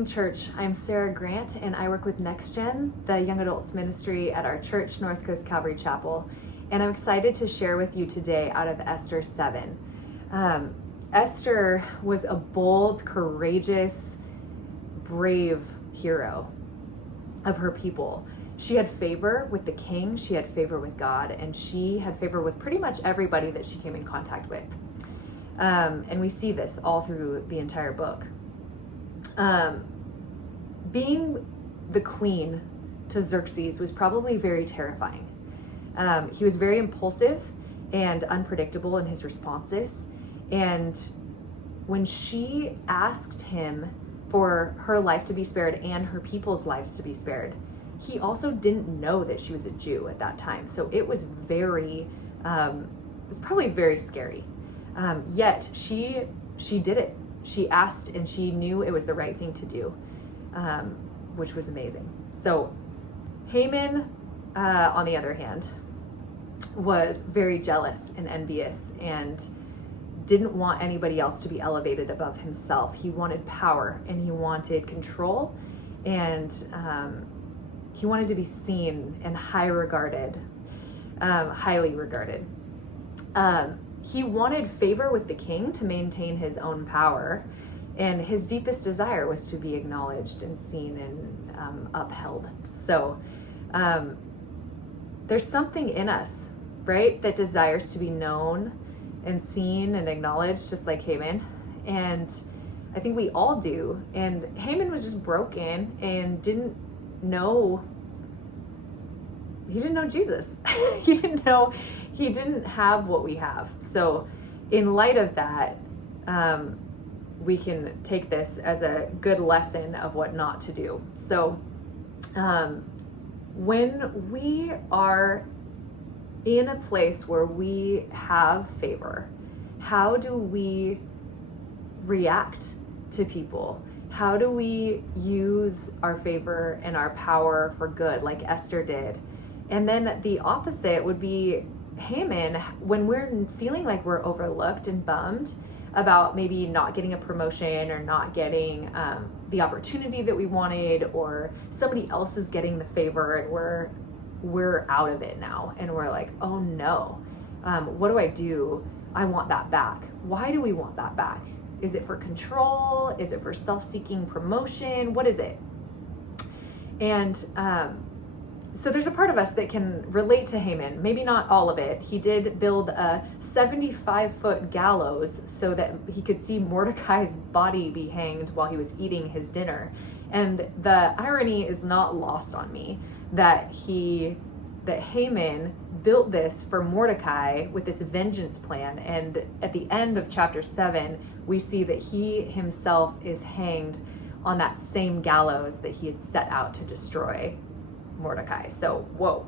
morning, church. I'm Sarah Grant, and I work with Next Gen, the young adults ministry at our church, North Coast Calvary Chapel. And I'm excited to share with you today out of Esther 7. Esther was a bold, courageous, brave hero of her people. She had favor with the king, she had favor with God, and she had favor with pretty much everybody that she came in contact with. And we see this all through the entire book. Being the queen to Xerxes was probably very terrifying. He was very impulsive and unpredictable in his responses. And when she asked him for her life to be spared and her people's lives to be spared, he also didn't know that she was a Jew at that time. So it was probably very scary. Yet she did it. She asked and she knew it was the right thing to do, which was amazing. So Haman, on the other hand, was very jealous and envious and didn't want anybody else to be elevated above himself. He wanted power and he wanted control, and he wanted to be seen and highly regarded. He wanted favor with the king to maintain his own power, and his deepest desire was to be acknowledged and seen and upheld. So there's something in us, right, that desires to be known and seen and acknowledged, just like Haman. And I think we all do. And Haman was just broken and didn't know Jesus. He didn't have what we have. So in light of that, we can take this as a good lesson of what not to do. So when we are in a place where we have favor, how do we react to people? How do we use our favor and our power for good, like Esther did? And then the opposite would be Haman, when we're feeling like we're overlooked and bummed about maybe not getting a promotion or not getting the opportunity that we wanted, or somebody else is getting the favor and we're out of it now and we're like, oh no, what do I do? I want that back. Why do we want that back? Is it for control? Is it for self-seeking promotion? What is it? And so there's a part of us that can relate to Haman, maybe not all of it. He did build a 75-foot gallows so that he could see Mordecai's body be hanged while he was eating his dinner. And the irony is not lost on me that Haman built this for Mordecai with this vengeance plan. And at the end of chapter 7, we see that he himself is hanged on that same gallows that he had set out to destroy Mordecai. So, whoa,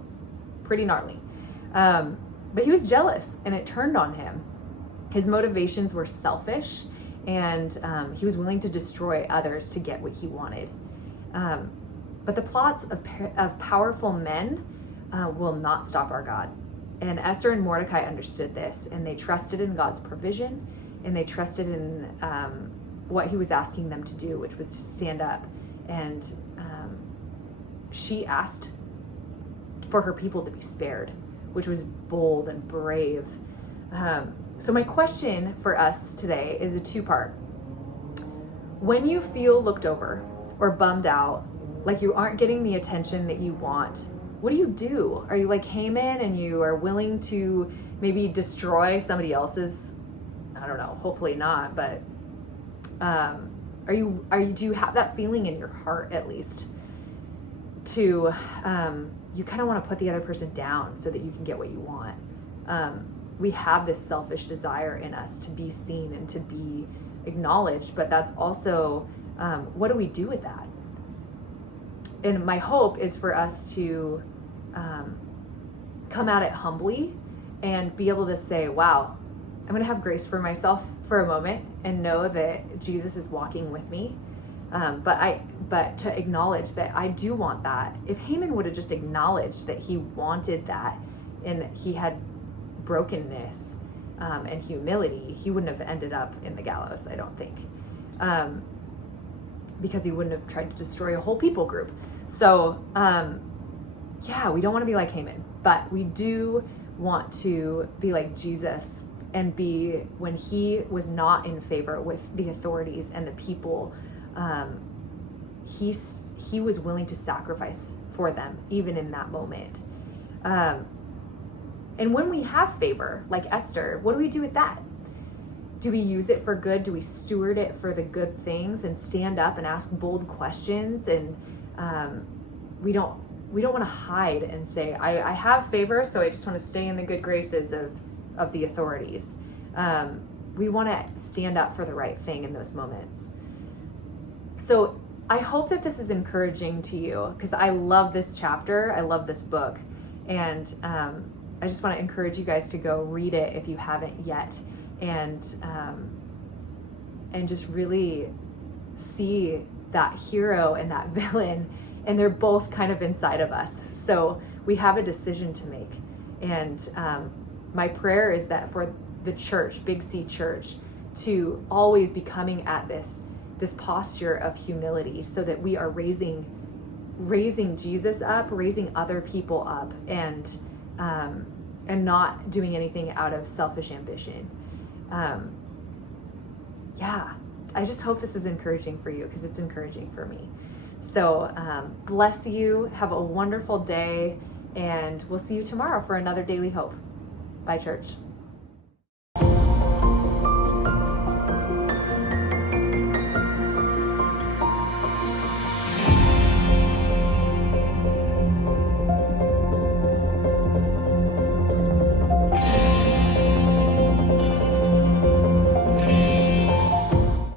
pretty gnarly. But he was jealous and it turned on him. His motivations were selfish, and he was willing to destroy others to get what he wanted. But the plots of powerful men will not stop our God. And Esther and Mordecai understood this, and they trusted in God's provision, and they trusted in what he was asking them to do, which was to stand up. And she asked for her people to be spared, which was bold and brave. So my question for us today is a two-part. When you feel looked over or bummed out, like you aren't getting the attention that you want, what do? Are you like Haman and you are willing to maybe destroy somebody else's, I don't know, hopefully not, but do you have that feeling in your heart at least to you kind of want to put the other person down so that you can get what you want? We have this selfish desire in us to be seen and to be acknowledged, but that's also what do we do with that? And my hope is for us to come at it humbly and be able to say, wow, I'm going to have grace for myself for a moment and know that Jesus is walking with me. But to acknowledge that I do want that. If Haman would have just acknowledged that he wanted that and he had brokenness and humility, he wouldn't have ended up in the gallows, I don't think. because he wouldn't have tried to destroy a whole people group. So yeah, we don't want to be like Haman, but we do want to be like Jesus and be, when he was not in favor with the authorities and the people, he was willing to sacrifice for them, even in that moment. And when we have favor, like Esther, what do we do with that? Do we use it for good? Do we steward it for the good things and stand up and ask bold questions? And we don't want to hide and say, I have favor, so I just want to stay in the good graces of the authorities. We want to stand up for the right thing in those moments. So I hope that this is encouraging to you, because I love this chapter. I love this book. And I just want to encourage you guys to go read it if you haven't yet, and just really see that hero and that villain, and they're both kind of inside of us. So we have a decision to make. And my prayer is that for the church, Big C Church, to always be coming at this posture of humility, so that we are raising Jesus up, raising other people up, and not doing anything out of selfish ambition. Yeah, I just hope this is encouraging for you, because it's encouraging for me. So bless you. Have a wonderful day, and we'll see you tomorrow for another Daily Hope. Bye, church.